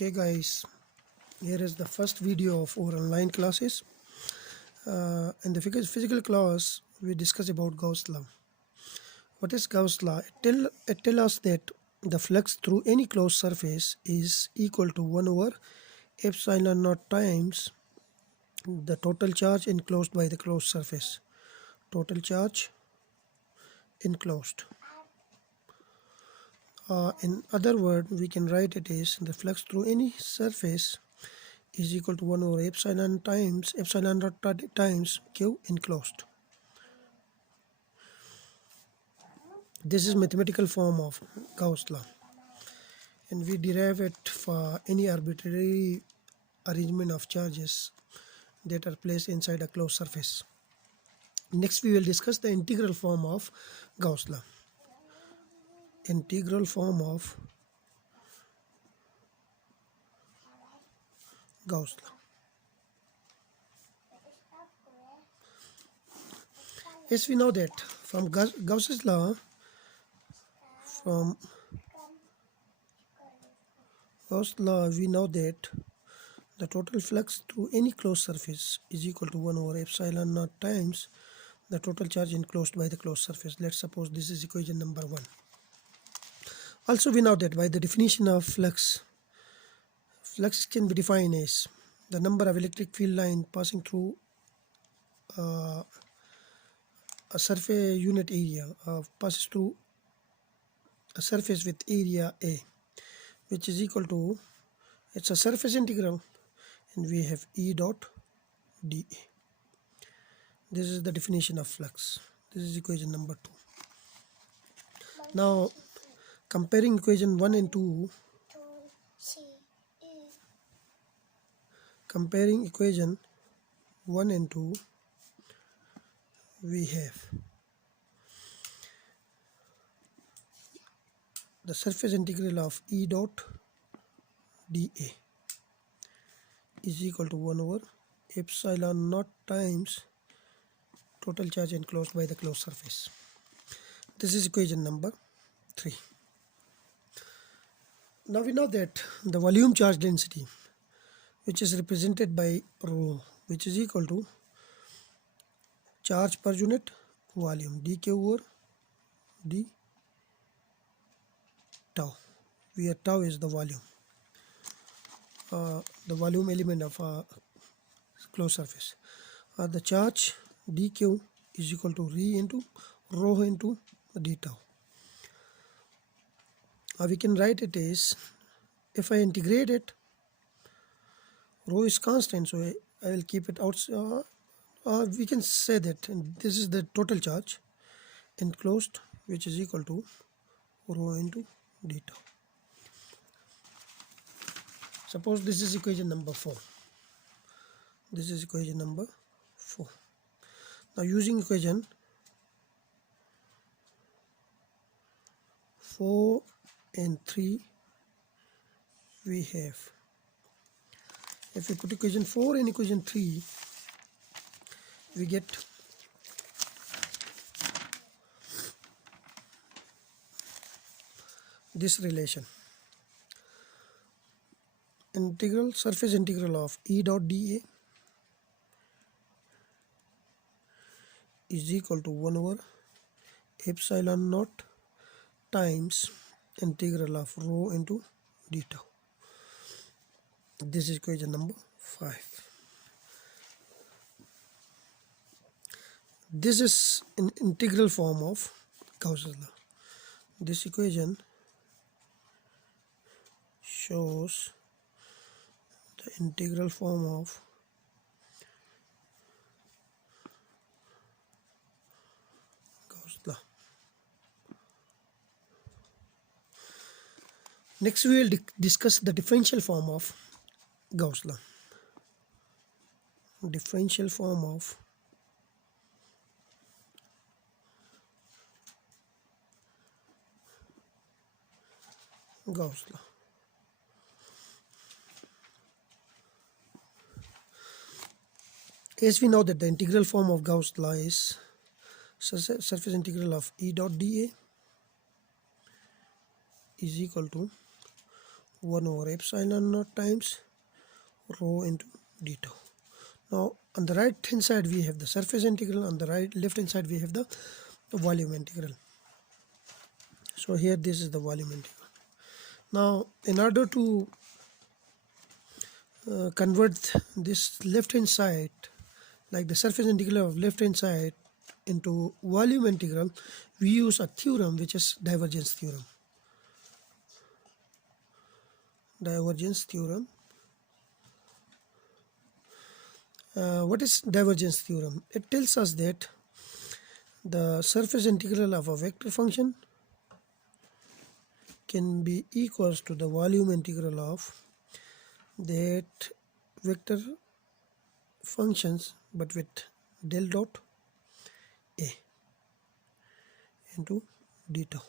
Okay guys, here is the first video of our online classes. In the physical class we discuss about Gauss law. What is Gauss law? It tells us that the flux through any closed surface is equal to 1 over epsilon naught times the total charge enclosed by the closed surface. Total charge enclosed. In other words, we can write it as the flux through any surface is equal to 1 over epsilon naught times q enclosed. This is mathematical form of Gauss law, and we derive it for any arbitrary arrangement of charges that are placed inside a closed surface. Next we will discuss the integral form of Gauss law. Integral form of Gauss law. Yes, we know that from Gauss's law, we know that the total flux through any closed surface is equal to 1 over epsilon naught times the total charge enclosed by the closed surface. Let's suppose this is equation number 1. Also we know that by the definition of flux can be defined as the number of electric field line passing through a surface unit area passes through a surface with area A, which is equal to, it's a surface integral, and we have E dot dA. This is the definition of flux. This is equation number 2. Now comparing equation 1 and 2, comparing equation 1 and 2, we have the surface integral of E dot dA is equal to 1 over epsilon naught times total charge enclosed by the closed surface. This is equation number 3. Now we know that the volume charge density, which is represented by rho, which is equal to charge per unit volume dq over d tau, where tau is the volume element of a closed surface. The charge dq is equal to rho into d tau. We can write it as, if I integrate it, rho is constant, so I will keep it out. We can say that this is the total charge enclosed, which is equal to rho into d tau. Suppose this is equation number 4. This is equation number 4. Now using equation 4 and 3, we have, if we put equation 4 and equation 3, we get this relation. Surface integral of E dot dA is equal to 1 over epsilon naught times integral of rho into d tau. This is equation number 5. This is an integral form of Gauss law. This equation shows the integral form of Gauss law. Next we will discuss the differential form of Gauss law. Differential form of Gauss law. As we know that the integral form of Gauss law is surface integral of E dot dA is equal to 1 over epsilon naught times rho into d tau. Now on the right hand side we have the surface integral, on the left hand side we have the volume integral. So here this is the volume integral. Now in order to convert this left hand side, like the surface integral of left hand side, into volume integral, we use a theorem which is divergence theorem. Divergence theorem. What is divergence theorem? It tells us that the surface integral of a vector function can be equals to the volume integral of that vector functions, but with del dot A into d tau.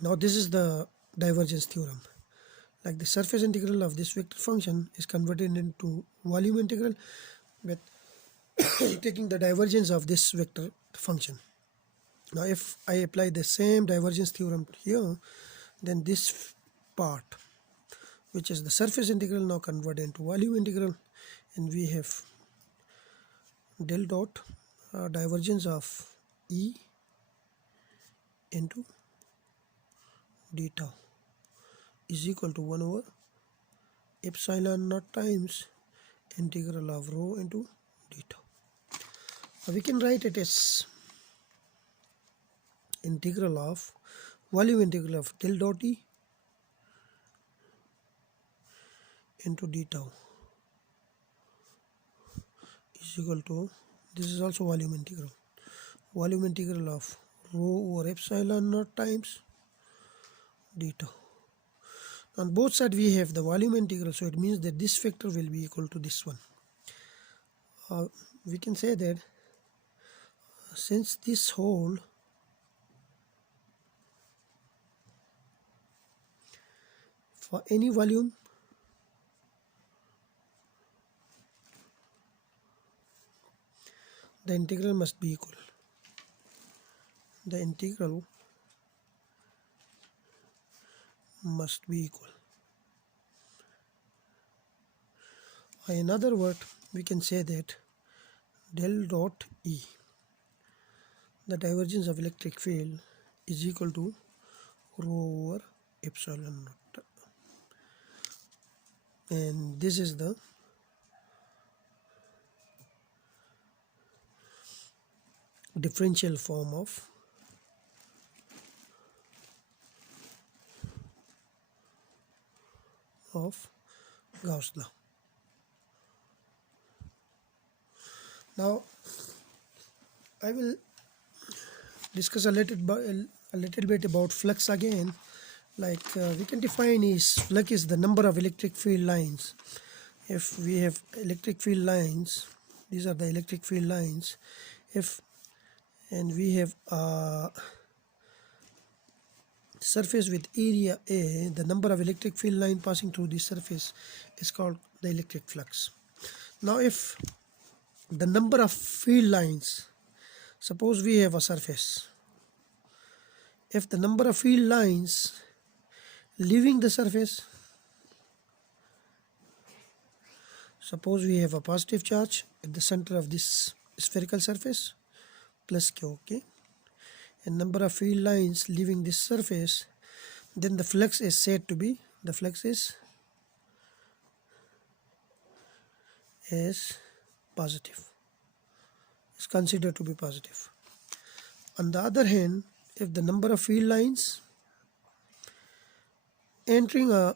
Now this is the divergence theorem. Like the surface integral of this vector function is converted into volume integral with taking the divergence of this vector function. Now if I apply the same divergence theorem here, then this part, which is the surface integral, now converted into volume integral, and we have del dot divergence of E into d tau is equal to 1 over epsilon naught times integral of rho into d tau. Now we can write it as integral of volume integral of del dot E into d tau is equal to, this is also volume integral of rho over epsilon naught times d tau. On both sides we have the volume integral, so it means that this vector will be equal to this one. We can say that since this whole for any volume the integral must be equal. The integral must be equal. In other words, we can say that del dot E, the divergence of electric field, is equal to rho over epsilon naught, and this is the differential form of Gauss law. Now I will discuss a little bit about flux again. Like we can define is flux is the number of electric field lines. If we have electric field lines, these are the electric field lines, and we have a surface with area A, the number of electric field line passing through this surface is called the electric flux. Now if the number of field lines, suppose we have a surface, if the number of field lines leaving the surface, suppose we have a positive charge at the center of this spherical surface plus q, okay, and number of field lines leaving this surface, then the flux is said to be, the flux is positive, is considered to be positive. On the other hand, if the number of field lines entering a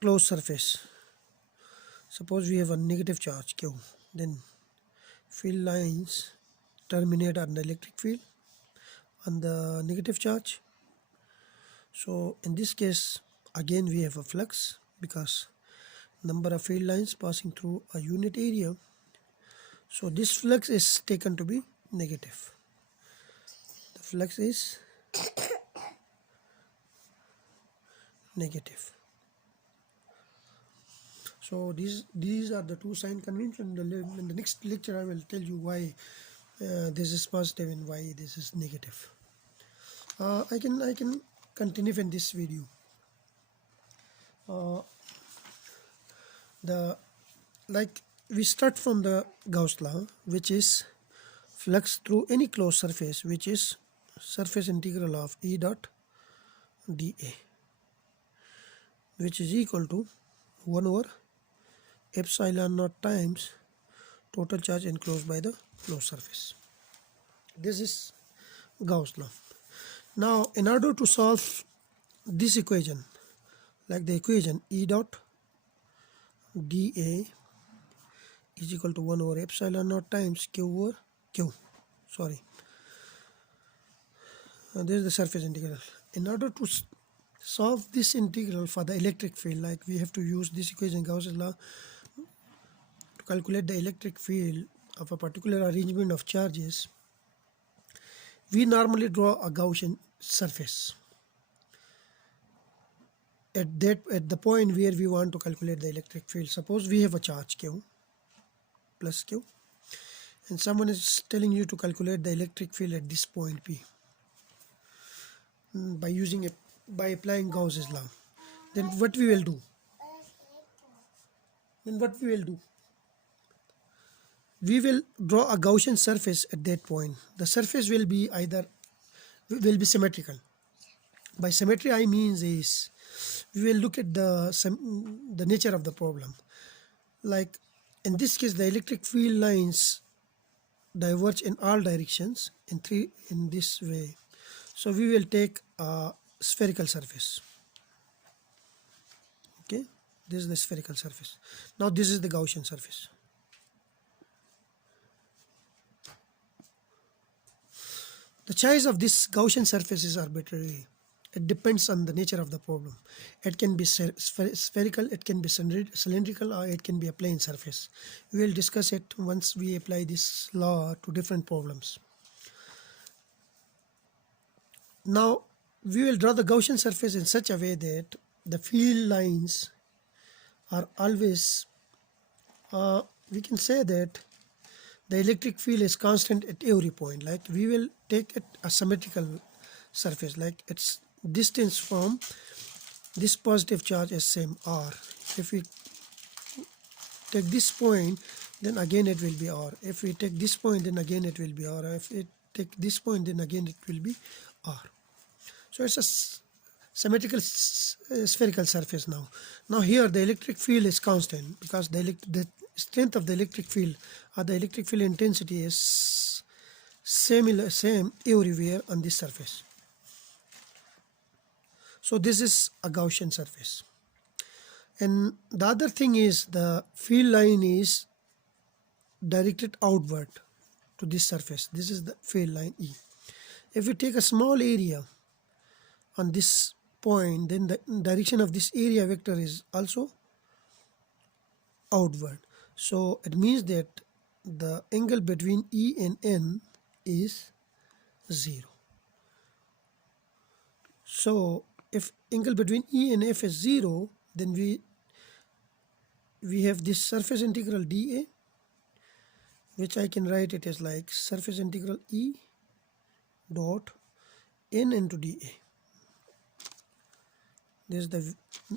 closed surface, suppose we have a negative charge q, then field lines terminate on the electric field on the negative charge. So in this case again we have a flux because number of field lines passing through a unit area, so this flux is taken to be negative. The flux is negative. So these are the two sign conventions. In the next lecture I will tell you why this is positive and why this is negative. I can continue in this video. the like we start from the Gauss law, which is flux through any closed surface, which is surface integral of E dot dA, which is equal to 1 over epsilon naught times total charge enclosed by the closed surface. This is Gauss law. Now, in order to solve this equation, like the equation E dot dA is equal to 1 over epsilon naught times Q over Q. This is the surface integral. In order to solve this integral for the electric field, like we have to use this equation, Gauss's law, to calculate the electric field of a particular arrangement of charges. We normally draw a Gaussian surface at the point where we want to calculate the electric field. Suppose we have a charge Q plus Q, and someone is telling you to calculate the electric field at this point P by applying Gauss's law. Then what we will do? We will draw a Gaussian surface at that point. The surface will be symmetrical. By symmetry, I mean is we will look at the nature of the problem. Like in this case, the electric field lines diverge in all directions in this way. So we will take a spherical surface. Okay, this is the spherical surface. Now this is the Gaussian surface. The choice of this Gaussian surface is arbitrary. It depends on the nature of the problem. It can be spherical, it can be cylindrical, or it can be a plane surface. We will discuss it once we apply this law to different problems. Now, we will draw the Gaussian surface in such a way that the field lines are always, we can say that the electric field is constant at every point. Like we will take it a symmetrical surface, like its distance from this positive charge is same R. If we take this point, then again it will be R. If we take this point, then again it will be R. If we take this point, then again it will be R. So it's a symmetrical spherical surface now. Now here the electric field is constant because the strength of the electric field or the electric field intensity is same everywhere on this surface. So this is a Gaussian surface. And the other thing is the field line is directed outward to this surface. This is the field line E. If we take a small area on this point, then the direction of this area vector is also outward. So it means that the angle between E and N is 0. So if angle between E and F is 0, then we have this surface integral dA, which I can write it as like surface integral E dot N into dA. This is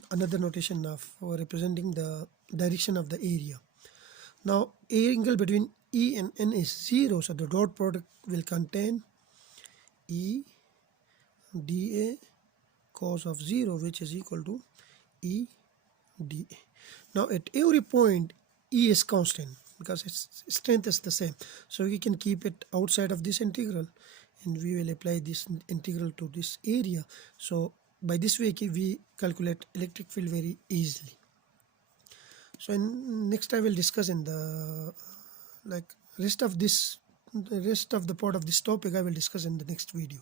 another notation of representing the direction of the area. Now angle between E and N is 0, so the dot product will contain E dA cos of 0, which is equal to E dA. Now at every point E is constant because its strength is the same, so we can keep it outside of this integral and we will apply this integral to this area. So by this way we calculate electric field very easily. So next I will discuss in the rest of the part of this topic I will discuss in the next video.